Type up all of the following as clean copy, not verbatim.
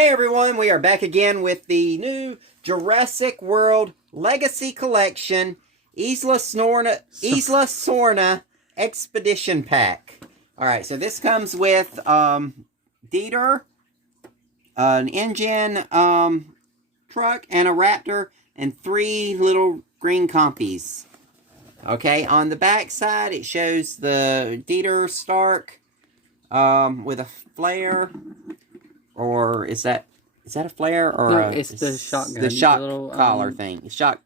Hey everyone, we are back again with the new Jurassic World Legacy Collection Isla Sorna Expedition Pack. Alright, so this comes with Dieter, an engine, truck, and a raptor, and 3 little green compys. Okay, on the back side it shows the Dieter Stark with a flare. Or is that a flare or no? It's the shotgun. The shock little, collar thing. Shock,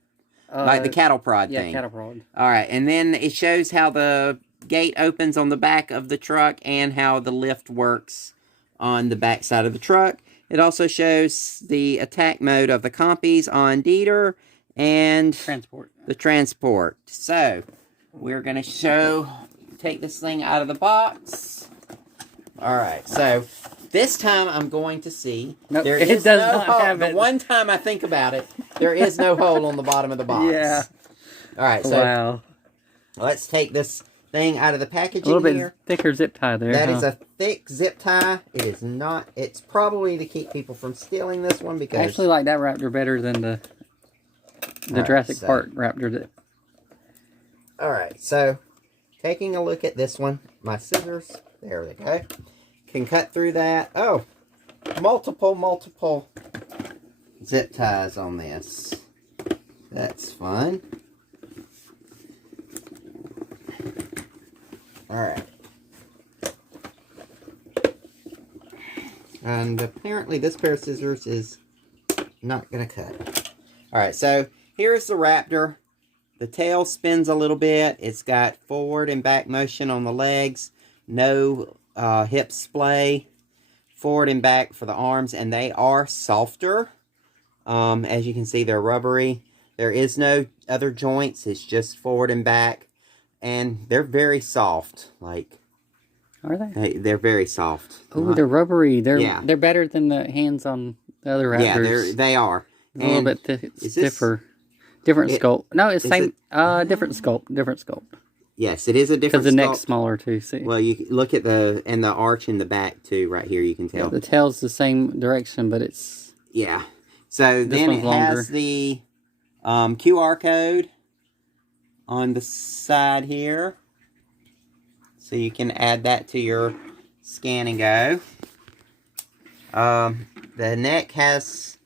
like the cattle prod thing. Yeah, cattle prod. All right, and then it shows how the gate opens on the back of the truck and how the lift works on the back side of the truck. It also shows the attack mode of the compys on Dieter and the transport. So we're gonna take this thing out of the box. All right, so. This time I'm going to see. Nope, there is no hole. The one time I think about it, there is no hole on the bottom of the box. Yeah. All right. So let's take this thing out of the packaging. A little bit thicker zip tie there. That is a thick zip tie. It is not. It's probably to keep people from stealing this one because I actually like that raptor better than the Jurassic Park raptor. All right. So taking a look at this one, my scissors. There we go. Can cut through that. Oh, multiple zip ties on this. That's fun. Alright. And apparently this pair of scissors is not going to cut. Alright, so here's the raptor. The tail spins a little bit. It's got forward and back motion on the legs. No hip splay, forward and back for the arms, and they are softer. As you can see, they're rubbery. There is no other joints. It's just forward and back, and they're very soft. Like, are they? They're very soft. Oh, they're rubbery. They're better than the hands on the other raptors. Yeah, they are. A little bit stiffer. Different sculpt. No, it's same. Different sculpt. Different sculpt. Yes, it is a different. Because the neck's smaller too. See. Well, you look at the arch in the back too, right here. You can tell. Yeah, the tail's the same direction, but it's So then it has the QR code on the side here, so you can add that to your scan and go. The neck has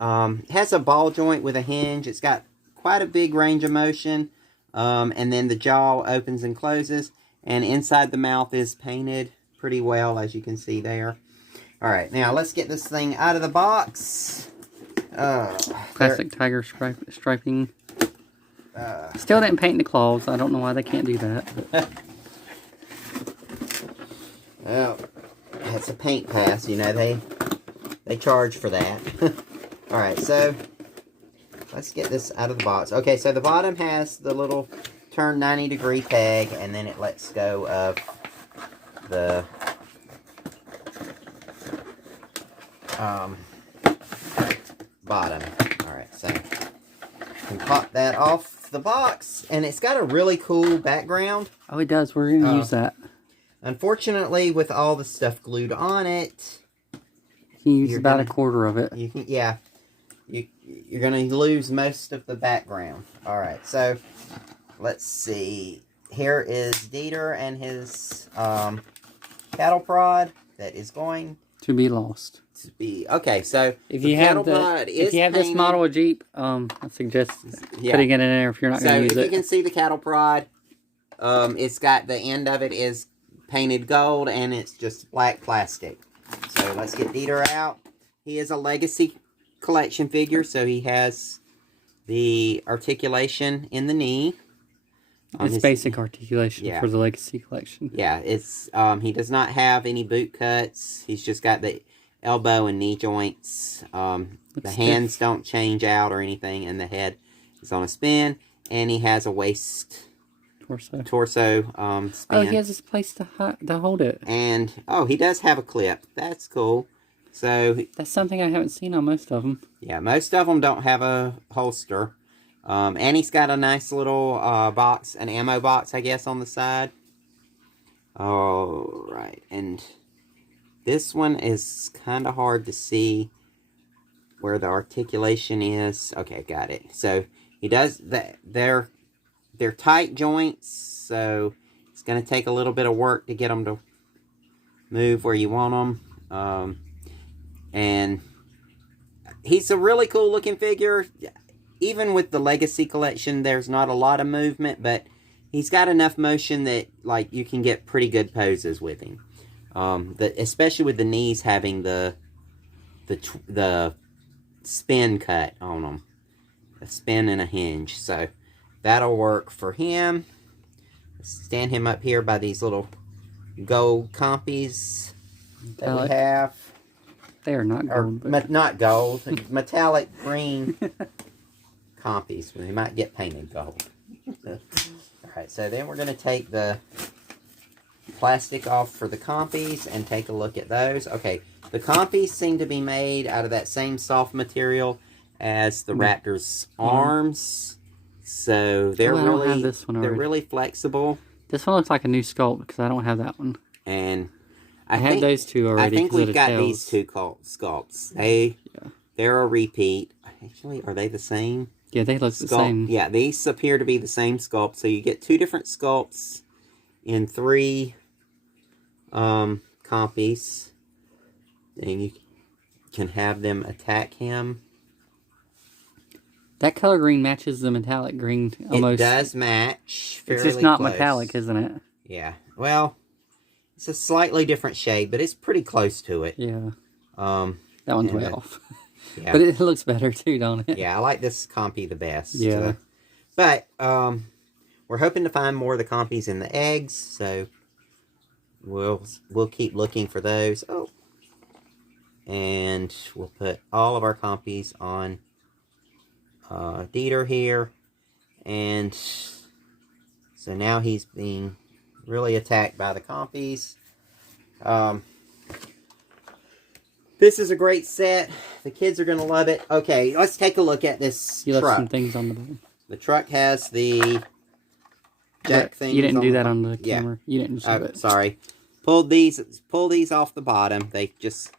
a ball joint with a hinge. It's got quite a big range of motion. And then the jaw opens and closes, and inside the mouth is painted pretty well, as you can see there. Alright, now let's get this thing out of the box. Plastic tiger striping. Still didn't paint the claws. I don't know why they can't do that. Well, that's a paint pass, you know, they charge for that. Alright, so let's get this out of the box. Okay, so the bottom has the little turn 90-degree peg, and then it lets go of the bottom. Alright, so you can pop that off the box, and it's got a really cool background. Oh, it does. We're going to use that. Unfortunately, with all the stuff glued on it, you can use about a quarter of it. You're going to lose most of the background. Alright, so let's see. Here is Dieter and his cattle prod that is going to be lost. Okay, so if you have this model of Jeep, I suggest putting it in there if you're not going to use it. So if you can see the cattle prod, it's got the end of it is painted gold, and it's just black plastic. So let's get Dieter out. He is a Legacy Collection figure, so he has the articulation in the knee. It's basic articulation for the Legacy Collection. Yeah, it's he does not have any boot cuts. He's just got the elbow and knee joints. The hands don't change out or anything, and the head is on a spin, and he has a waist torso spin. Oh, he has this place to hold it. And he does have a clip. That's cool. So that's something I haven't seen on most of them. Yeah, most of them don't have a holster. And he's got a nice little box, an ammo box, I guess, on the side. Alright, and This one is kind of hard to see where the articulation is. Okay, got it. So he does that. They're tight joints, so it's going to take a little bit of work to get them to move where you want them. And he's a really cool looking figure. Even with the Legacy collection, there's not a lot of movement, but he's got enough motion that like you can get pretty good poses with him. Especially with the knees having the spin cut on them, a spin and a hinge. So that'll work for him. Stand him up here by these little gold compys that we have. They are not gold. Not gold, metallic green compys. They might get painted gold. Alright, so then we're going to take the plastic off for the compys and take a look at those. Okay, the compys seem to be made out of that same soft material as the Raptor's arms. So they're really flexible. This one looks like a new sculpt because I don't have that one. And I have those two already. I think we've got these two sculpts. They're a repeat. Actually, are they the same? Yeah, they look the same. Yeah, these appear to be the same sculpt. So you get two different sculpts in 3 compys. And you can have them attack him. That color green matches the metallic green almost. It does match fairly It's just not close. metallic, isn't it? Yeah. Well, it's a slightly different shade, but it's pretty close to it. Yeah. That one's way off. Yeah. But it looks better too, don't it? Yeah, I like this compy the best. Yeah. But we're hoping to find more of the compys in the eggs, so we'll keep looking for those. Oh. And we'll put all of our compys on Dieter here. And so now he's being really attacked by the compys. This is a great set. The kids are going to love it. Okay, let's take a look at this truck. You left some things on the bottom. The truck has the jack things. You didn't do that on the camera. You didn't show it. Sorry. Pull these off the bottom. They just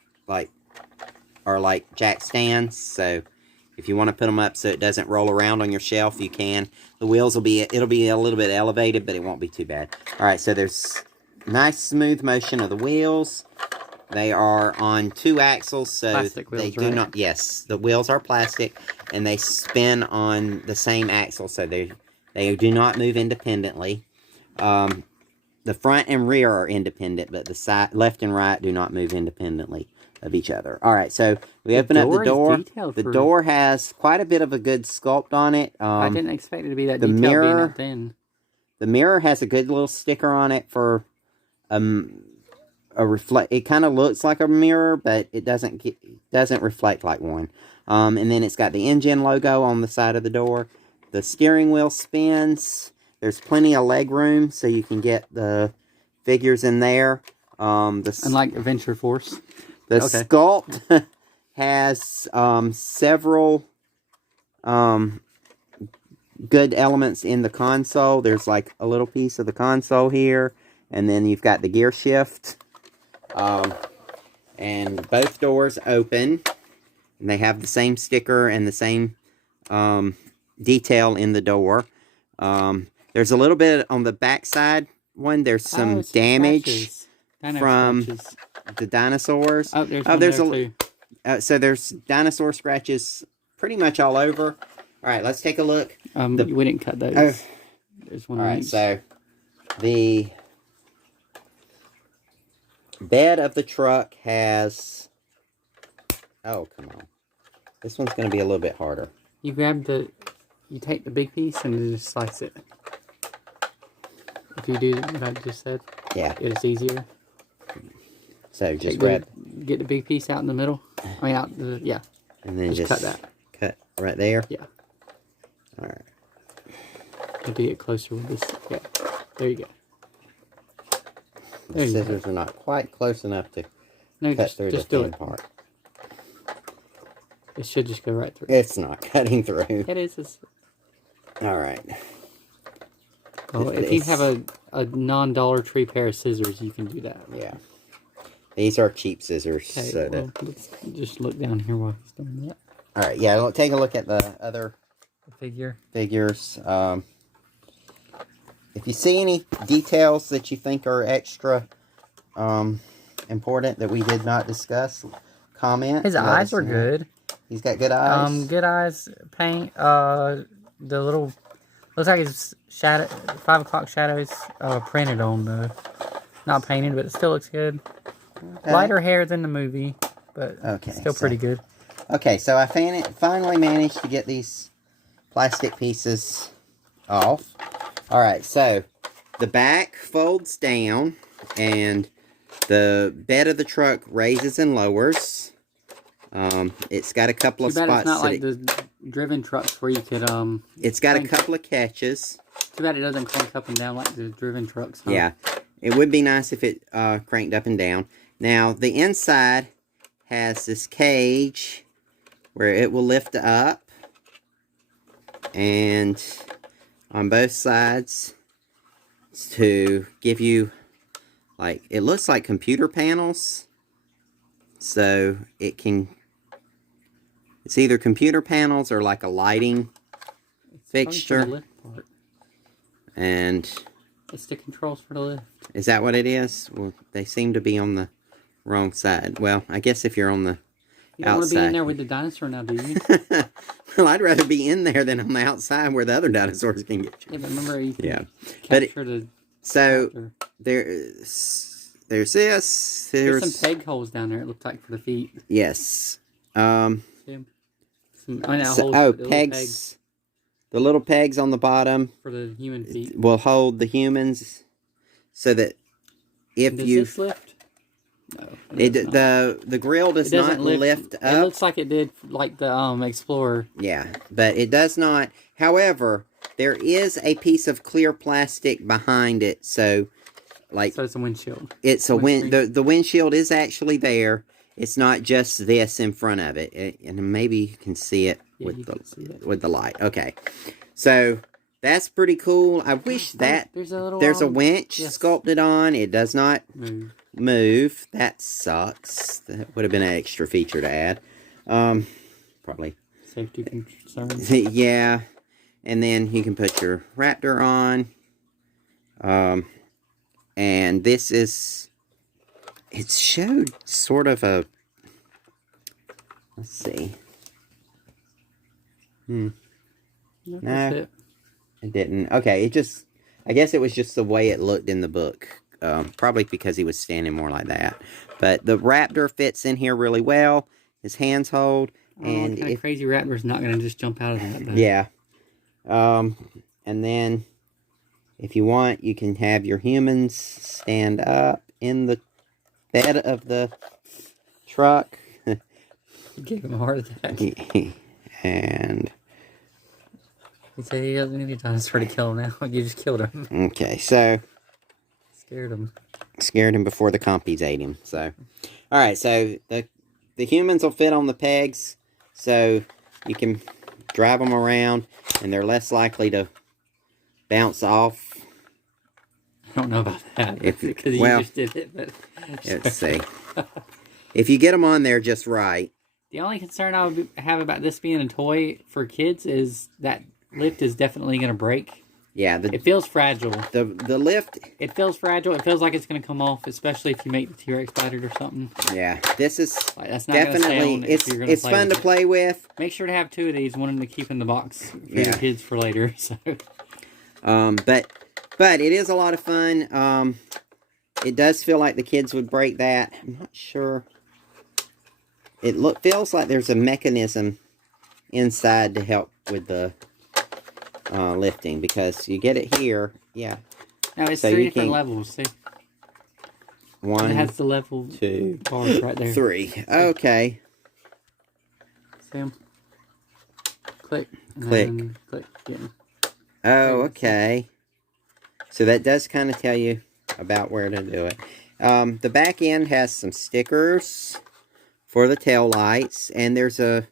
are like jack stands. So if you want to put them up so it doesn't roll around on your shelf, you can. The wheels it'll be a little bit elevated, but it won't be too bad. All right, so there's nice smooth motion of the wheels. They are on 2 axles, so plastic wheels, they do not. Yes, the wheels are plastic, and they spin on the same axle, so they do not move independently. The front and rear are independent, but the side, left and right, do not move independently of each other. All right, so we open up the door. The door has quite a bit of a good sculpt on it. I didn't expect it to be that detailed being that thin. The mirror has a good little sticker on it for a reflect. It kind of looks like a mirror, but it doesn't reflect like one. And then it's got the engine logo on the side of the door. The steering wheel spins. There's plenty of leg room, so you can get the figures in there. Unlike Adventure Force. The sculpt has several good elements in the console. There's like a little piece of the console here, and then you've got the gear shift. And both doors open, and they have the same sticker and the same detail in the door. There's a little bit on the back side one. There's some damage from the dinosaurs. Oh, there's one there too. So there's dinosaur scratches pretty much all over. All right, let's take a look. We didn't cut those. There's one. All right, so the bed of the truck has... Oh, come on. This one's going to be a little bit harder. You take the big piece and you just slice it. If you do what I just said, yeah, it's easier. So just get the big piece out in the middle. I mean, yeah. And then just cut that. Cut right there? Yeah. All right. Have to get closer with this. Yeah. There you go. The scissors are not quite close enough to cut through the thin part. It should just go right through. It's not cutting through. It is. All right. Well, if you have a non-Dollar Tree pair of scissors, you can do that. Yeah. These are cheap scissors. Okay, So well, let's just look down here while he's doing that. all right, yeah, take a look at the other figures. If you see any details that you think are extra important that we did not discuss, comment. His eyes were good. He's got good eyes. Good eyes. Paint. The little looks like his shadow 5 o'clock shadows printed on though, not painted, but it still looks good. Okay. Lighter hair than the movie, but still pretty good. Okay, so I finally managed to get these plastic pieces off. All right, so the back folds down, and the bed of the truck raises and lowers. It's got a couple of spots. It's not like the driven trucks where you could It's got a couple of catches. Too bad it doesn't crank up and down like the driven trucks. Huh? Yeah, it would be nice if it cranked up and down. Now the inside has this cage where it will lift up, and on both sides to give you, like, it looks like computer panels, so it's either computer panels or like a lighting fixture. And it's the controls for the lift. Is that what it is? Well, they seem to be on the wrong side. Well, I guess if you're on the you don't outside. Want to be in there with the dinosaur now, do you? Well, I'd rather be in there than on the outside where the other dinosaurs can get you. Yeah, but remember you can capture the so capture. there's this. There's some peg holes down there, it looked like, for the feet. Yes. Pegs. The little pegs on the bottom for the human feet will hold the humans, so that if does you this lift? No, the grill does not lift up. It looks like it did, like the Explorer. Yeah, but it does not. However, there is a piece of clear plastic behind it, so like so it's a windshield. It's a the windshield is actually there. It's not just this in front of it, and maybe you can see it with the light. Okay, so that's pretty cool. I wish that there's a winch sculpted on. It does not move. That sucks. That would have been an extra feature to add. Probably safety concerns. Yeah, and then you can put your Raptor on. And this is. It showed sort of a. Let's see. No, it didn't. Okay, it just. I guess it was just the way it looked in the book. Probably because he was standing more like that. But the Raptor fits in here really well. His hands hold. And kind of crazy Raptor's not going to just jump out of that. Though. Yeah. And then, if you want, you can have your humans stand up in the bed of the truck. Gave him a heart attack. And he said he doesn't need a dinosaur to kill him now. You just killed him. Okay, so scared him. Scared him before the compys ate him. So, all right. So the humans will fit on the pegs, so you can drive them around, and they're less likely to bounce off. I don't know about that. Because you just did it. But let's see. If you get them on there just right. The only concern I would have about this being a toy for kids is that lift is definitely going to break. Yeah. It feels fragile. The lift. It feels fragile. It feels like it's going to come off, especially if you make the T-Rex battered or something. Yeah. This is that's not definitely, it's fun to play with. Make sure to have 2 of these, one to keep in the box for your kids for later. So. But it is a lot of fun. It does feel like the kids would break that. I'm not sure. It feels like there's a mechanism inside to help with the lifting, because you get it here. Yeah. Now it's 3 different levels. See. 1. It has the level 2 bars right there. 3. Okay. See them? Click. Click. Click again. Oh, okay. So that does kind of tell you about where to do it. The back end has some stickers for the tail lights, and there's just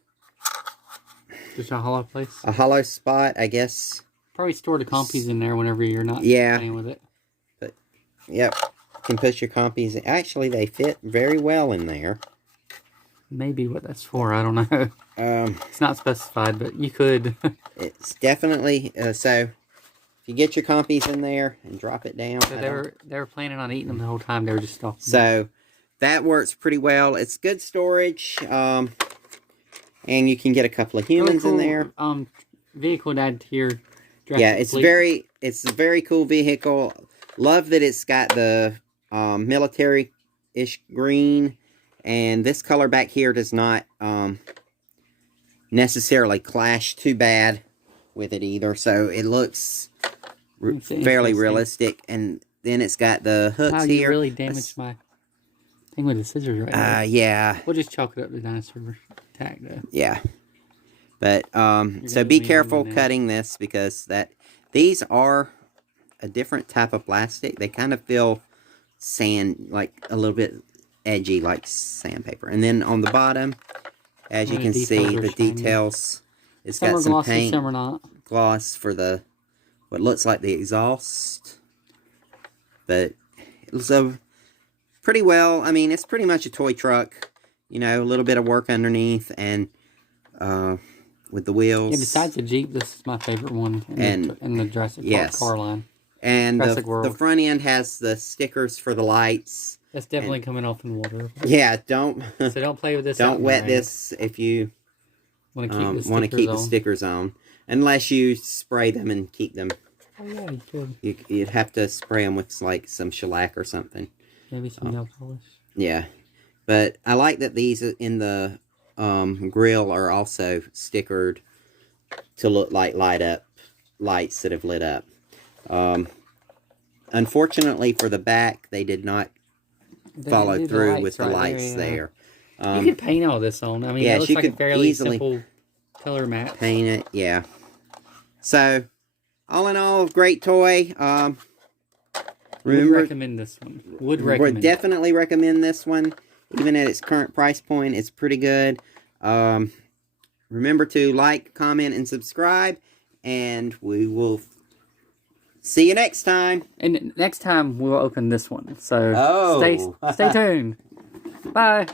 a hollow place. A hollow spot, I guess. Probably store the compys in there whenever you're not playing with it. But yep. can put your compys in. Actually, they fit very well in there. Maybe what that's for, I don't know. It's not specified, but you could. It's definitely, so if you get your compys in there and drop it down. So they were planning on eating them the whole time. They were just stalking. So that works pretty well. It's good storage. And you can get a couple of humans in there. Vehicle to add to your Jurassic Yeah, it's fleet. it's a very cool vehicle. Love that it's got the military-ish green. And this color back here does not necessarily clash too bad with it either. So it looks fairly realistic. And then it's got the hooks wow, here. You really damaged my thing with the scissors right now. Yeah. We'll just chalk it up to dinosaur tag though. Yeah. But so be careful cutting this because these are a different type of plastic. They kind of feel sand, like a little bit edgy, like sandpaper. And then on the bottom, as you can see, the details. It's got some paint gloss for the what looks like the exhaust. But it was a pretty well. I mean, it's pretty much a toy truck. You know, a little bit of work underneath and with the wheels. Yeah, besides the Jeep, this is my favorite one in the Jurassic Park car line. And the front end has the stickers for the lights. That's definitely coming off in water. Yeah, don't. So don't play with this. Don't wet this if you want to keep the stickers on, unless you spray them and keep them. Oh yeah, you could. You'd have to spray them with like some shellac or something. Maybe some nail polish. Yeah, but I like that these in the grill are also stickered to look like lights that have lit up. Unfortunately for the back, they did not follow through with the lights there. You could paint all this on. I mean, it looks like a fairly simple color match. Paint it, yeah. So, all in all, great toy. Would recommend this one. Would definitely recommend this one. Even at its current price point, it's pretty good. Remember to like, comment, and subscribe. And we will see you next time. And next time, we'll open this one. So stay tuned. Bye.